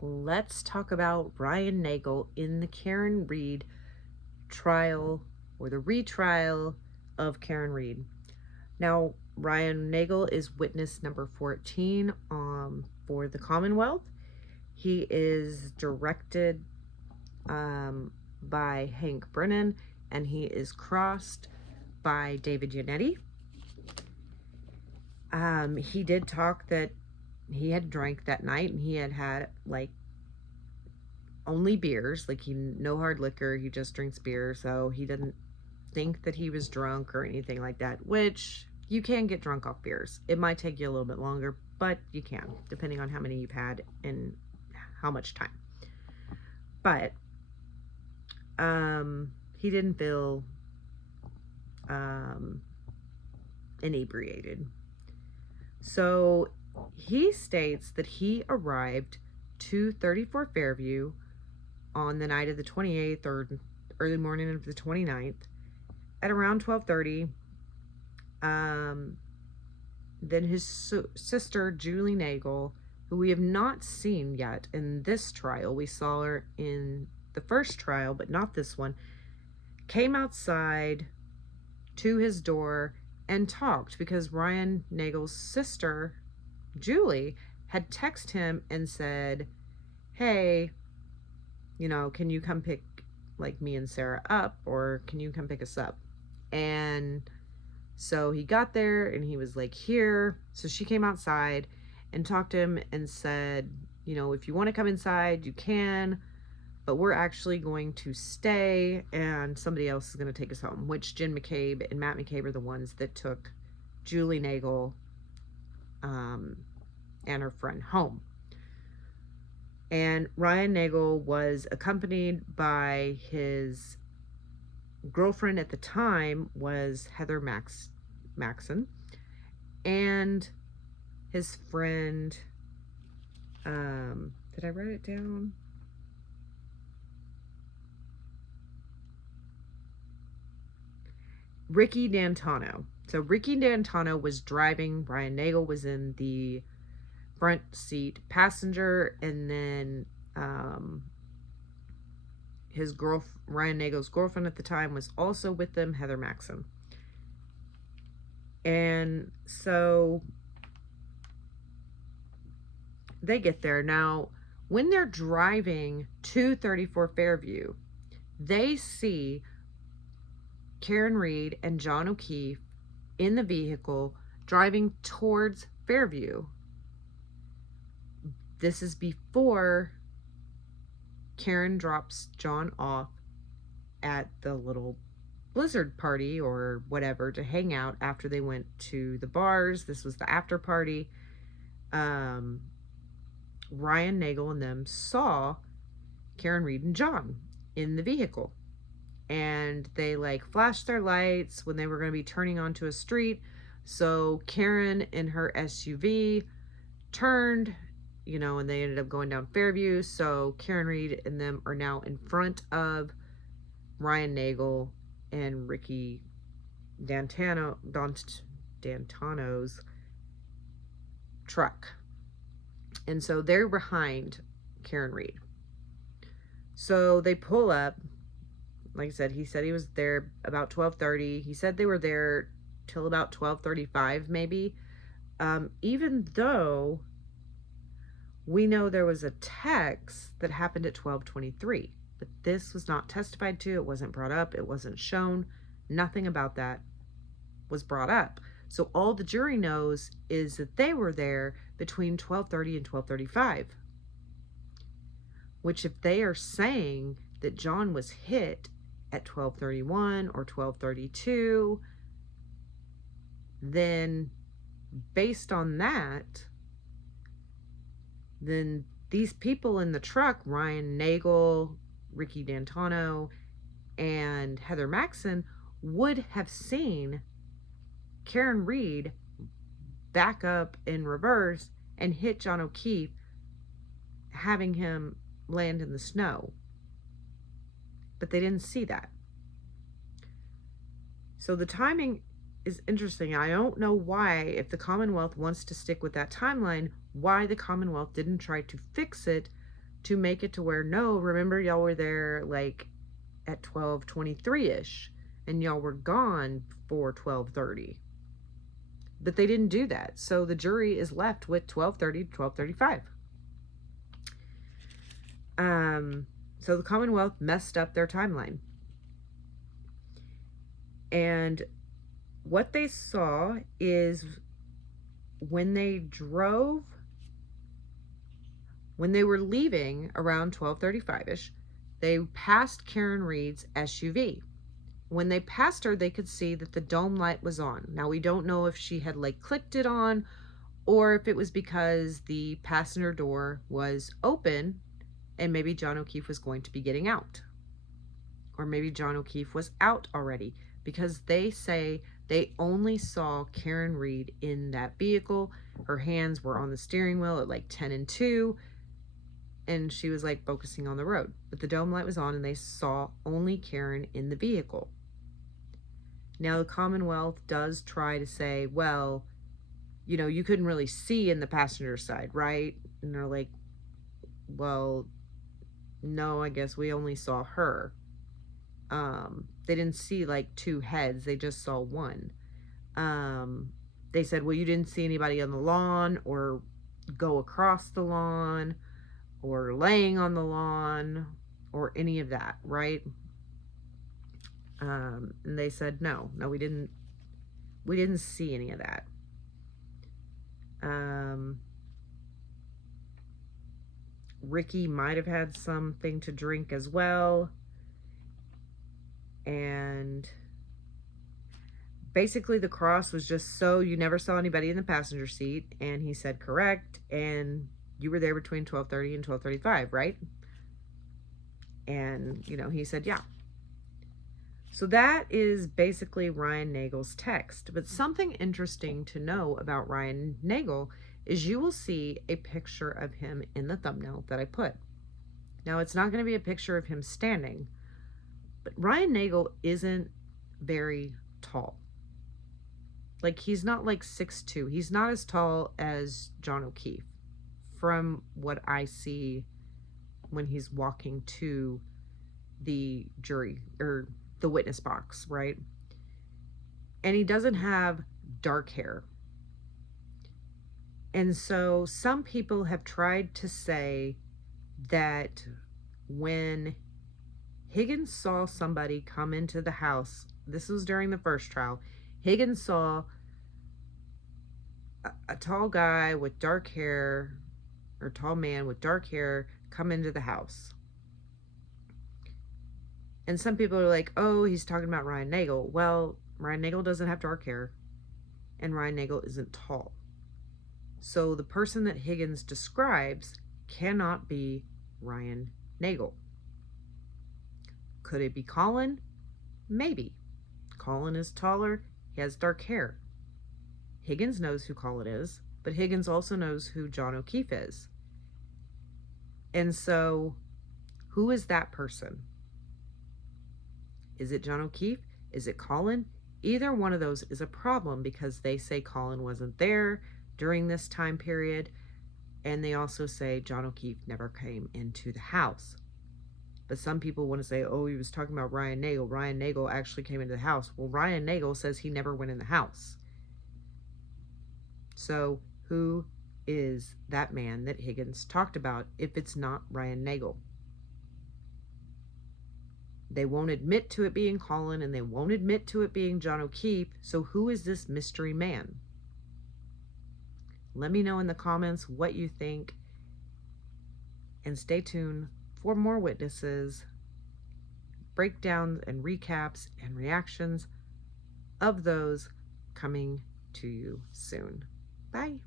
let's talk about Ryan Nagel in the Karen Read trial, or the retrial of Karen Read. Now, Ryan Nagel is witness number 14 for the Commonwealth. He is directed by Hank Brennan, and he is crossed by David Yannetti. He did talk that he had drank that night, and he had like only beers, like no hard liquor. He just drinks beer, so he didn't think that he was drunk or anything like that, which you can get drunk off beers. It might take you a little bit longer, but you can, depending on how many you've had and how much time. But he didn't feel inebriated. So he states that he arrived to 34 Fairview on the night of the 28th or early morning of the 29th at around 12:30. Then his sister, Julie Nagel, who we have not seen yet in this trial, we saw her in the first trial, but not this one, came outside to his door and talked because Ryan Nagel's sister, Julie, had texted him and said, hey, can you come pick like me and Sarah up, or can you come pick us up? And so he got there and he was like, here. So she came outside and talked to him and said, if you want to come inside, you can, but we're actually going to stay and somebody else is going to take us home, which Jen McCabe and Matt McCabe are the ones that took Julie Nagel and her friend home. And Ryan Nagel was accompanied by his girlfriend at the time, was Heather Maxon, and his friend, did I write it down? Ricky D'Antano. So Ricky D'Antano was driving. Ryan Nagel was in the front seat passenger, and then Ryan Nagel's girlfriend at the time was also with them, Heather Maxon. And so they get there. Now, when they're driving to 34 Fairview, they see Karen Read and John O'Keefe in the vehicle driving towards Fairview. This is before Karen drops John off at the little blizzard party or whatever to hang out after they went to the bars. This was the after party. Ryan Nagel and them saw Karen Read and John in the vehicle, and they flashed their lights when they were going to be turning onto a street. So Karen in her SUV turned, and they ended up going down Fairview. So Karen Read and them are now in front of Ryan Nagel and Ricky D'Antano's truck. And so they're behind Karen Read. So they pull up. Like I said, he said he was there about 12:30. He said they were there till about 12:35 maybe. Even though we know there was a text that happened at 12:23. But this was not testified to. It wasn't brought up. It wasn't shown. Nothing about that was brought up. So all the jury knows is that they were there between 12:30 and 12:35. Which, if they are saying that John was hit at 12:31 or 12:32, then based on that, then these people in the truck, Ryan Nagel, Ricky D'Antano, and Heather Maxon, would have seen Karen Read back up in reverse and hit John O'Keefe, having him land in the snow. But they didn't see that. So the timing is interesting. I don't know why, if the Commonwealth wants to stick with that timeline, why the Commonwealth didn't try to fix it to make it to where, no, remember y'all were there like at 12:23ish and y'all were gone for 12:30. But they didn't do that. So the jury is left with 12:30 to 12:35. So the Commonwealth messed up their timeline. And what they saw is when they were leaving around 12:35ish, they passed Karen Reed's SUV. When they passed her, they could see that the dome light was on. Now, we don't know if she had like clicked it on or if it was because the passenger door was open and maybe John O'Keefe was going to be getting out. Or maybe John O'Keefe was out already, because they say they only saw Karen Reed in that vehicle. Her hands were on the steering wheel at like 10 and 2, and she was like focusing on the road. But the dome light was on and they saw only Karen in the vehicle. Now, the Commonwealth does try to say, well, you know, you couldn't really see in the passenger side, right? And they're like, well, no, I guess we only saw her. They didn't see like two heads, they just saw one. They said, well, you didn't see anybody on the lawn or go across the lawn or laying on the lawn or any of that, right? And they said, no, we didn't see any of that. Ricky might have had something to drink as well. And basically the cross was just, so you never saw anybody in the passenger seat. And he said, correct. And you were there between 12:30 and 12:35, right? And, you know, he said, yeah. So that is basically Ryan Nagel's text. But something interesting to know about Ryan Nagel is you will see a picture of him in the thumbnail that I put. Now, it's not going to be a picture of him standing, but Ryan Nagel isn't very tall. Like, he's not like 6'2". He's not as tall as John O'Keefe from what I see when he's walking to the jury or the witness box, right? And he doesn't have dark hair. And so some people have tried to say that when Higgins saw somebody come into the house, this was during the first trial, Higgins saw a tall guy with dark hair, or tall man with dark hair, come into the house. And some people are like, oh, he's talking about Ryan Nagel. Well, Ryan Nagel doesn't have dark hair, and Ryan Nagel isn't tall. So the person that Higgins describes cannot be Ryan Nagel. Could it be Colin? Maybe. Colin is taller, he has dark hair. Higgins knows who Colin is, but Higgins also knows who John O'Keefe is. And so, who is that person? Is it John O'Keefe? Is it Colin? Either one of those is a problem, because they say Colin wasn't there during this time period, and they also say John O'Keefe never came into the house. But some people want to say, oh, he was talking about Ryan Nagel. Ryan Nagel actually came into the house. Well, Ryan Nagel says he never went in the house. So who is that man that Higgins talked about if it's not Ryan Nagel? They won't admit to it being Colin, and they won't admit to it being John O'Keefe. So who is this mystery man? Let me know in the comments what you think. And stay tuned for more witnesses, breakdowns and recaps and reactions of those coming to you soon. Bye.